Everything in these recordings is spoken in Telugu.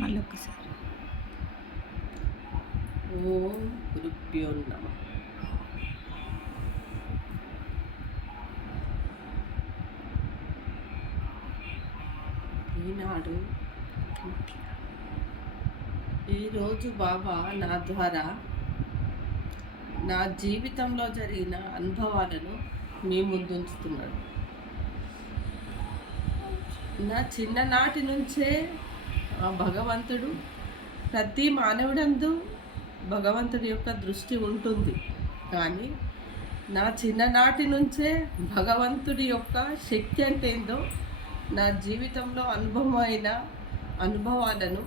మళ్ళీ ఒక్కసారి. ఓం గురుభ్యో నమః. ఈరోజు బాబా నా ద్వారా నా జీవితంలో జరిగిన అనుభవాలను మీ ముందుంచుతున్నాడు. నా చిన్ననాటి నుంచే ఆ భగవంతుడు ప్రతి మానవుడందు భగవంతుడి యొక్క దృష్టి ఉంటుంది. కానీ నా చిన్ననాటి నుంచే భగవంతుడి యొక్క శక్తి అంటే ఏందో నా జీవితంలో అనుభవమైన అనుభవాలను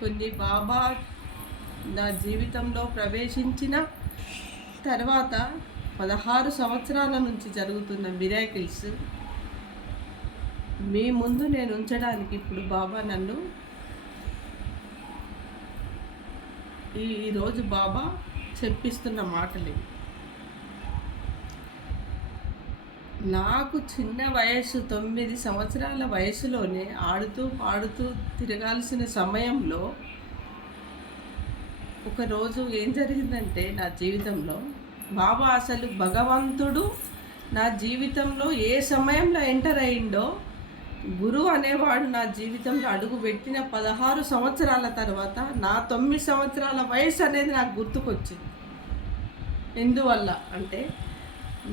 కొన్ని బాబా నా జీవితంలో ప్రవేశించిన తర్వాత 16 సంవత్సరాల నుంచి జరుగుతున్న మిరాకిల్స్ మీ ముందు నేను ఉంచడానికి ఇప్పుడు బాబా నన్ను ఈరోజు బాబా చెప్పిస్తున్న మాటలు. నాకు చిన్న వయసు 9 సంవత్సరాల వయసులోనే ఆడుతూ పాడుతూ తిరగాల్సిన సమయంలో ఒకరోజు ఏం జరిగిందంటే నా జీవితంలో బాబా అసలు భగవంతుడు నా జీవితంలో ఏ సమయంలో ఎంటర్ అయిండో గురువు అనేవాడు నా జీవితంలో అడుగు పెట్టిన 16 సంవత్సరాల తర్వాత నా 9 సంవత్సరాల వయసు అనేది నాకు గుర్తుకొచ్చింది. ఎందువల్ల అంటే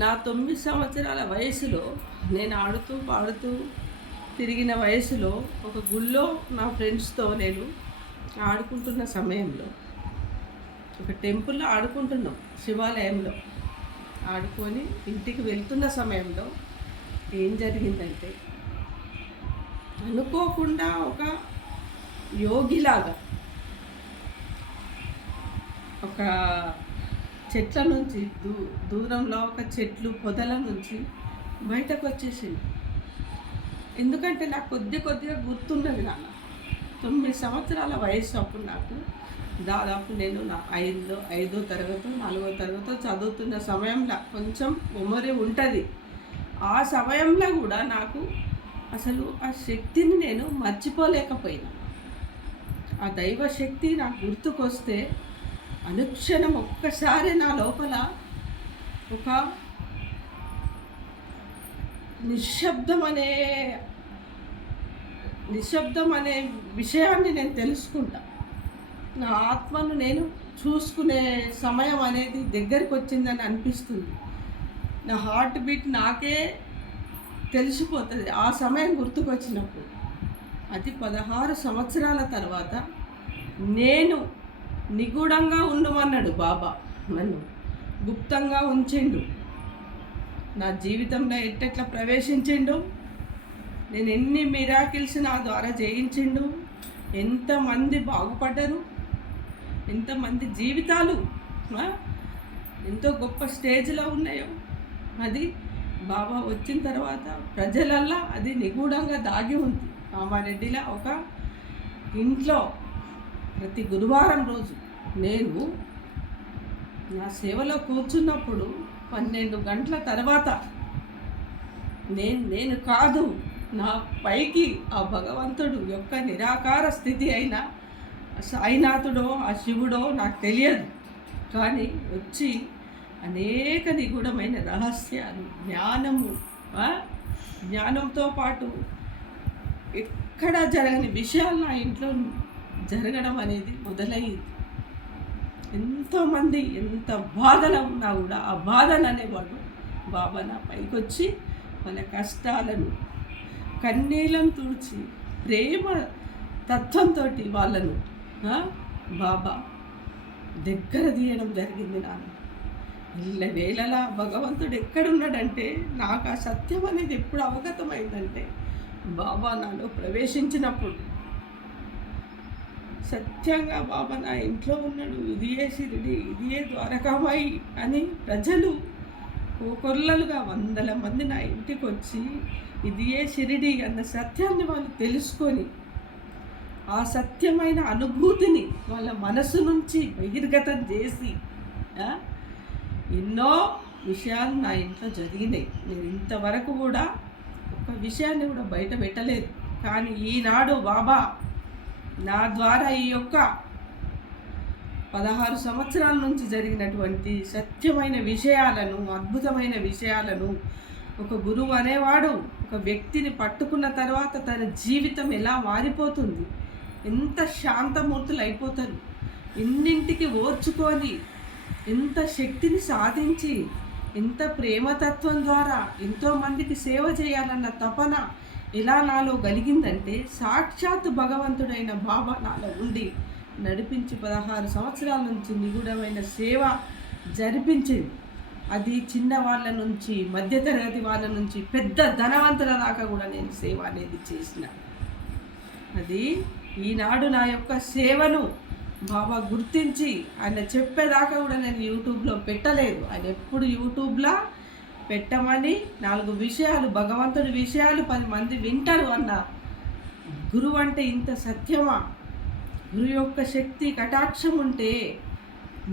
నా 9 సంవత్సరాల వయసులో నేను ఆడుతూ పాడుతూ తిరిగిన వయసులో ఒక గుళ్ళో నా ఫ్రెండ్స్తో నేను ఆడుకుంటున్న సమయంలో ఒక టెంపుల్లో ఆడుకుంటున్నాం, శివాలయంలో ఆడుకొని ఇంటికి వెళ్తున్న సమయంలో ఏం జరిగిందంటే అనుకోకుండా ఒక యోగిలాగా ఒక చెట్ల నుంచి దూరంలో ఒక చెట్లు పొదల నుంచి బయటకు వచ్చేసింది. ఎందుకంటే నాకు కొద్దిగా గుర్తున్నది. నాన్న 9 సంవత్సరాల వయసు అప్పుడు నాకు దాదాపు నేను నా ఐదో తరగతో 4వ తరగతో చదువుతున్న సమయంలో కొంచెం మెమొరీ ఉంటుంది. ఆ సమయంలో కూడా నాకు అసలు ఆ శక్తిని నేను మర్చిపోలేకపోయినా. ఆ దైవశక్తి నాకు గుర్తుకొస్తే అనుక్షణం ఒక్కసారి నా లోపల ఒక నిశ్శబ్దం అనే విషయాన్ని నేను తెలుసుకుంటా. నా ఆత్మను నేను చూసుకునే సమయం అనేది దగ్గరికి వచ్చిందని అనిపిస్తుంది. నా హార్ట్ బీట్ నాకే తెలిసిపోతుంది ఆ సమయం గుర్తుకొచ్చినప్పుడు. అది 16 సంవత్సరాల తర్వాత నేను నిగూఢంగా ఉండమన్నాడు బాబా, నన్ను గుప్తంగా ఉంచిండు. నా జీవితంలో ఎట్టెట్లా ప్రవేశించిండు, నేను ఎన్ని మిరాకిల్స్ నా ద్వారా చేయించిండు, ఎంతమంది బాగుపడ్డరు, ఎంతమంది జీవితాలు ఎంతో గొప్ప స్టేజ్లో ఉన్నాయో అది బాబా వచ్చిన తర్వాత ప్రజలల్లా అది నిగూఢంగా దాగి ఉంది. కామారెడ్డిలో ఒక ఇంట్లో ప్రతి గురువారం రోజు నేను నా సేవలో కూర్చున్నప్పుడు 12 గంటల తర్వాత నేను కాదు, నా పైకి ఆ భగవంతుడు యొక్క నిరాకార స్థితి అయిన సాయినాథుడో ఆ శివుడో నాకు తెలియదు, కానీ వచ్చి అనేక నిగూఢమైన రహస్యాలు జ్ఞానంతో పాటు ఎక్కడ జరగని విషయాలు నా ఇంట్లో జరగడం అనేది మొదలయ్యింది. ఎంతోమంది ఎంత బాధలో ఉన్నా కూడా ఆ బాధలు అనేవాడు బాబా నా పైకి వచ్చి వాళ్ళ కష్టాలను కన్నీళ్ళను తుడిచి ప్రేమ తత్వంతో వాళ్ళను బాబా దగ్గర తీయడం జరిగింది. నాన్న వేళలా భగవంతుడు ఎక్కడున్నాడంటే నాకు ఆ సత్యం అనేది ఎప్పుడు అవగతమైందంటే బాబా నాలో ప్రవేశించినప్పుడు సత్యంగా బాబా నా ఇంట్లో ఉన్నాడు, ఇదియే షిరిడి, ఇదియే ద్వారకామాయి అని ప్రజలు కొల్లలుగా 100 మంది నా ఇంటికి వచ్చి ఇదియే షిరిడి అన్న సత్యాన్ని వాళ్ళు తెలుసుకొని ఆ సత్యమైన అనుభూతిని వాళ్ళ మనసు నుంచి బహిర్గతం చేసి ఎన్నో విషయాలు నా ఇంట్లో జరిగినాయి. నేను ఇంతవరకు కూడా ఒక విషయాన్ని కూడా బయట పెట్టలేదు. కానీ ఈనాడు బాబా నా ద్వారా ఈ యొక్క 16 సంవత్సరాల నుంచి జరిగినటువంటి సత్యమైన విషయాలను, అద్భుతమైన విషయాలను, ఒక గురువు అనేవాడు ఒక వ్యక్తిని పట్టుకున్న తర్వాత తన జీవితం ఎలా మారిపోతుంది, ఎంత శాంతమూర్తులు అయిపోతారు, ఎన్నింటికి ఓర్చుకొని, ఎంత శక్తిని సాధించి, ఎంత ప్రేమతత్వం ద్వారా ఎంతోమందికి సేవ చేయాలన్న తపన ఎలా నాలో కలిగిందంటే, సాక్షాత్ భగవంతుడైన బాబా నాలో ఉండి నడిపించి 16 సంవత్సరాల నుంచి నిగూఢమైన సేవ జరిపించింది. అది చిన్న వాళ్ళ నుంచి, మధ్యతరగతి వాళ్ళ నుంచి, పెద్ద ధనవంతుల దాకా కూడా నేను సేవ అనేది చేసిన. అది ఈనాడు నా యొక్క సేవను బాబా గుర్తించి ఆయన చెప్పేదాకా కూడా నేను యూట్యూబ్లో పెట్టలేదు. ఆయన ఎప్పుడు యూట్యూబ్లో పెట్టమని 4 విషయాలు, భగవంతుడి విషయాలు 10 మంది వింటారు అన్న. గురువు అంటే ఇంత సత్యమా? గురువు యొక్క శక్తి కటాక్షం ఉంటే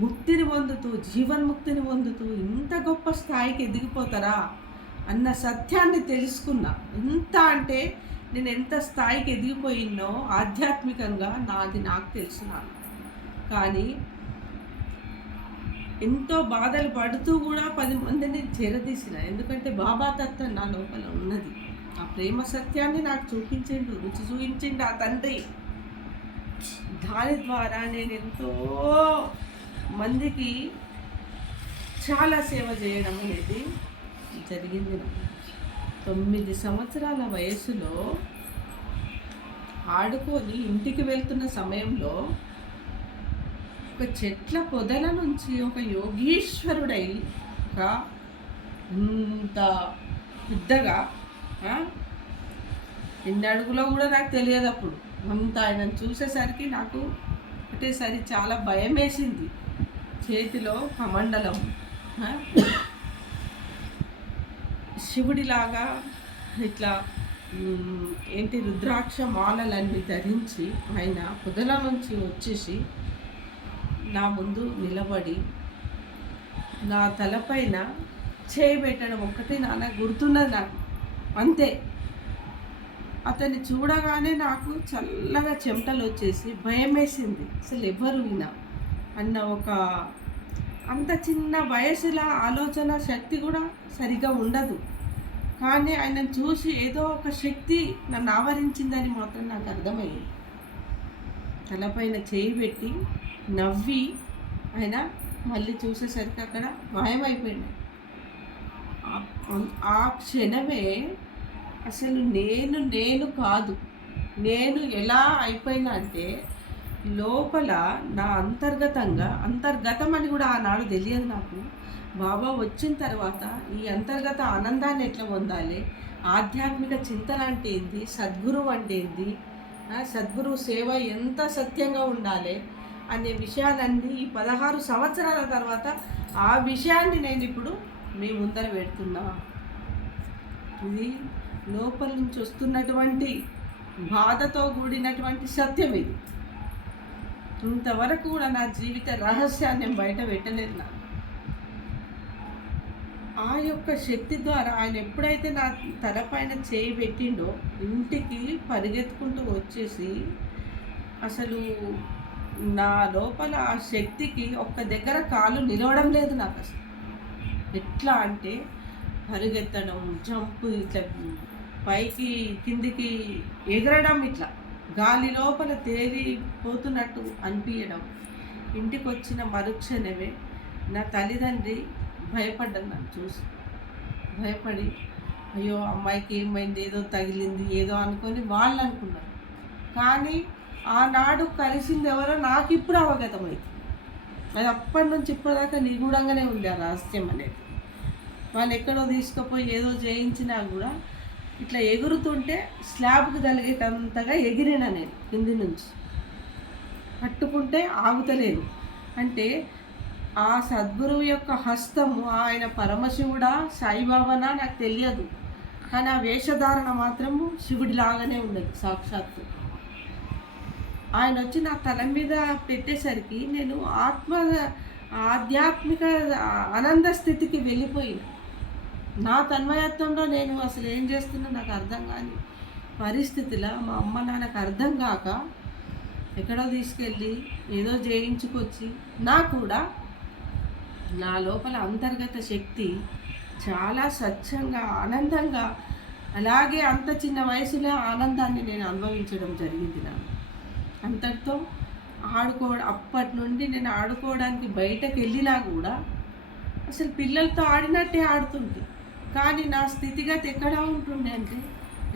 ముక్తిని పొందుతూ, జీవన్ముక్తిని పొందుతూ ఇంత గొప్ప స్థాయికి ఎదిగిపోతారా అన్న సత్యాన్ని తెలుసుకున్నా. ఎంత అంటే నేను ఎంత స్థాయికి ఎదిగిపోయినో ఆధ్యాత్మికంగా నాది నాకు తెలుసున్నాను. కానీ ఎంతో బాధలు పడుతూ కూడా 10 మందిని చేరదీసిన. ఎందుకంటే బాబా తత్వం నా లోపల ఉన్నది. ఆ ప్రేమ సత్యాన్ని నాకు చూపించిండు, రుచి చూపించిండు ఆ తండ్రి. దాని ద్వారా నేను ఎంతో మందికి చాలా సేవ చేయడం అనేది జరిగింది. 9 సంవత్సరాల వయసులో ఆడుకొని ఇంటికి వెళ్తున్న సమయంలో ఒక చెట్ల పొదల నుంచి ఒక యోగీశ్వరుడై, ఒక ఇంత పెద్దగా, ఎన్ని అడుగులో కూడా నాకు తెలియదు అప్పుడు. అంత ఆయనను చూసేసరికి నాకు ఒకటేసారి చాలా భయం వేసింది. చేతిలో కమండలం, శివుడిలాగా ఇట్లా రుద్రాక్ష మాలలన్నీ ధరించి ఆయన పొదల నుంచి వచ్చేసి నా ముందు నిలబడి నా తలపైన చేయి పెట్టడం ఒక్కటే నాన్న గుర్తున్నది నాకు, అంతే. అతన్ని చూడగానే నాకు చల్లగా చెమటలు వచ్చేసి భయం వేసింది. అసలు ఎవరు ఈయన అన్న ఒక అంత చిన్న వయసులో ఆలోచన శక్తి కూడా సరిగా ఉండదు. కానీ ఆయనను చూసి ఏదో ఒక శక్తి నన్ను ఆవరించిందని మాత్రం నాకు అర్థమయ్యింది. తలపైన చేయి పెట్టి నవ్వి ఆయన మళ్ళీ చూసేసరికి అక్కడ మాయమైపోయింది. ఆ క్షణమే అసలు నేను కాదు, నేను ఎలా అయిపోయినా అంటే లోపల నా అంతర్గతం అని కూడా ఆనాడు తెలియదు నాకు. బాబా వచ్చిన తర్వాత ఈ అంతర్గత ఆనందాన్ని ఎట్లా పొందాలి, ఆధ్యాత్మిక చింతన అంటే ఏంది, సద్గురువు అంటే ఏంది, సద్గురువు సేవ ఎంత సత్యంగా ఉండాలి అనే విషయాలన్నీ ఈ 16 సంవత్సరాల తర్వాత ఆ విషయాన్ని నేను ఇప్పుడు మీ ముందర పెడుతున్నా. ఇది లోపల నుంచి వస్తున్నటువంటి బాధతో కూడినటువంటి సత్యం. ఇది ఇంతవరకు కూడా నా జీవిత రహస్యాన్ని నేను బయట పెట్టలేదు. నా ఆ యొక్క శక్తి ద్వారా ఆయన ఎప్పుడైతే నా తలపైన చేయి పెట్టిండో ఇంటికి పరిగెత్తుకుంటూ వచ్చేసి అసలు నా లోపల ఆ శక్తికి ఒక్క దగ్గర కాలు నిలవడం లేదు నాకు. అసలు ఎట్లా అంటే పరిగెత్తడం, జంపు, ఇట్లా పైకి కిందికి ఎగరడం, ఇట్లా గాలి లోపల తేలిపోతున్నట్టు అనిపించడం. ఇంటికి వచ్చిన మరుక్షణమే నా తల్లిదండ్రి భయపడ్డాను. నన్ను చూసి భయపడి అయ్యో అమ్మాయికి ఏమైంది, ఏదో తగిలింది ఏదో అనుకొని వాళ్ళు అనుకున్నారు. కానీ ఆనాడు కలిసింది ఎవరో నాకు ఇప్పుడు అవగతమైంది. అది అప్పటి నుంచి ఇప్పటిదాకా నిగూఢంగానే ఉంది ఆ రహస్యం అనేది. వాళ్ళు ఎక్కడో తీసుకుపోయి ఏదో చేయించినా కూడా ఇట్లా ఎగురుతుంటే స్లాబ్కి తగిలేటంతగా ఎగిరిన నేను కింది నుంచి. పట్టుకుంటే ఆగుతలేదు. అంటే ఆ సద్గురువు యొక్క హస్తము, ఆయన పరమశివుడా సాయిబాబానా నాకు తెలియదు, కానీ ఆ వేషధారణ మాత్రము శివుడిలాగానే ఉన్నది సాక్షాత్తు. ఆయన వచ్చి నా తల మీద పెట్టేసరికి నేను ఆధ్యాత్మిక ఆనంద స్థితికి వెళ్ళిపోయిన. నా తన్మయత్వంలో నేను అసలు ఏం చేస్తున్నా నాకు అర్థం కాని పరిస్థితిలో మా అమ్మ నాన్నకు అర్థం కాక ఎక్కడో తీసుకెళ్ళి ఏదో చేయించుకొచ్చి నా కూడా నా లోపల అంతర్గత శక్తి చాలా స్వచ్ఛంగా ఆనందంగా, అలాగే అంత చిన్న వయసులో ఆనందాన్ని నేను అనుభవించడం జరిగింది. నాకు అంతటితో అప్పటి నుండి నేను ఆడుకోవడానికి బయటకు వెళ్ళినా కూడా అసలు పిల్లలతో ఆడినట్టే ఆడుతుంది. కానీ నా స్థితిగతి ఎక్కడ ఉంటుండే అంటే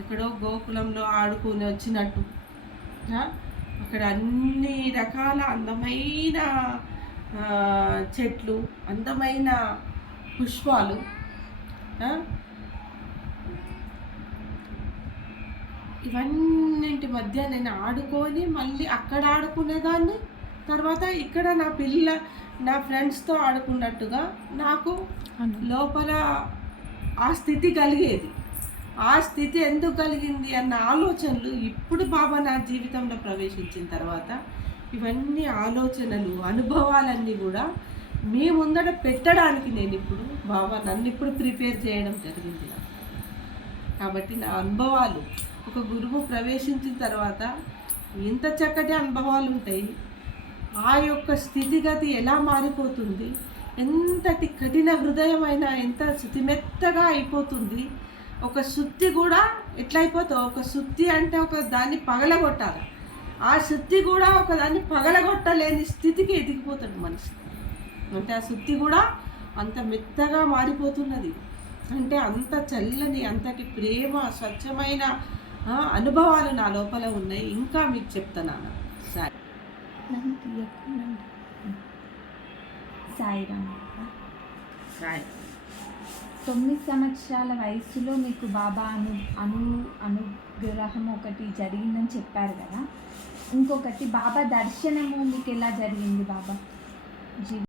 ఎక్కడో గోకులంలో ఆడుకొని వచ్చినట్టు. అక్కడ అన్ని రకాల అందమైన చెట్లు, అందమైన పుష్పాలు, ఇవన్నింటి మధ్య నేను ఆడుకొని మళ్ళీ అక్కడ ఆడుకునేదాన్ని. తర్వాత ఇక్కడ నా ఫ్రెండ్స్తో ఆడుకున్నట్టుగా నాకు లోపల ఆ స్థితి కలిగేది. ఆ స్థితి ఎందుకు కలిగింది అన్న ఆలోచనలు ఇప్పుడు బాబా నా జీవితంలో ప్రవేశించిన తర్వాత ఇవన్నీ ఆలోచనలు, అనుభవాలన్నీ కూడా మీ ముందర పెట్టడానికి నేను ఇప్పుడు బాబా నన్ను ఇప్పుడు ప్రిపేర్ చేయడం జరిగింది. కాబట్టి నా అనుభవాలు ఒక గురువు ప్రవేశించిన తర్వాత ఎంత చక్కటి అనుభవాలు ఉంటాయి. ఆ యొక్క స్థితిగతి ఎలా మారిపోతుంది, ఎంతటి కఠిన హృదయమైన ఎంత శుతిమెత్తగా అయిపోతుంది. ఒక శుద్ధి కూడా ఎట్లా అయిపోతుంది, ఒక శుద్ధి అంటే ఒక దాన్ని పగలగొట్టాలి, ఆ శుద్ధి కూడా ఒక దాన్ని పగలగొట్టలేని స్థితికి ఎదిగిపోతాడు మనిషి. అంటే ఆ శుద్ధి కూడా అంత మెత్తగా మారిపోతున్నది. అంటే అంత చల్లని, అంతటి ప్రేమ, స్వచ్ఛమైన అనుభవాలు నా లోపల ఉన్నాయి. ఇంకా మీకు చెప్తున్నాను. సాయిరామ్. సాయి 9 సంవత్సరాల వయసులో మీకు బాబా అనుగ్రహం ఒకటి జరిగిందని చెప్పారు కదా. ఇంకొకటి బాబా దర్శనము మీకు ఎలా జరిగింది బాబా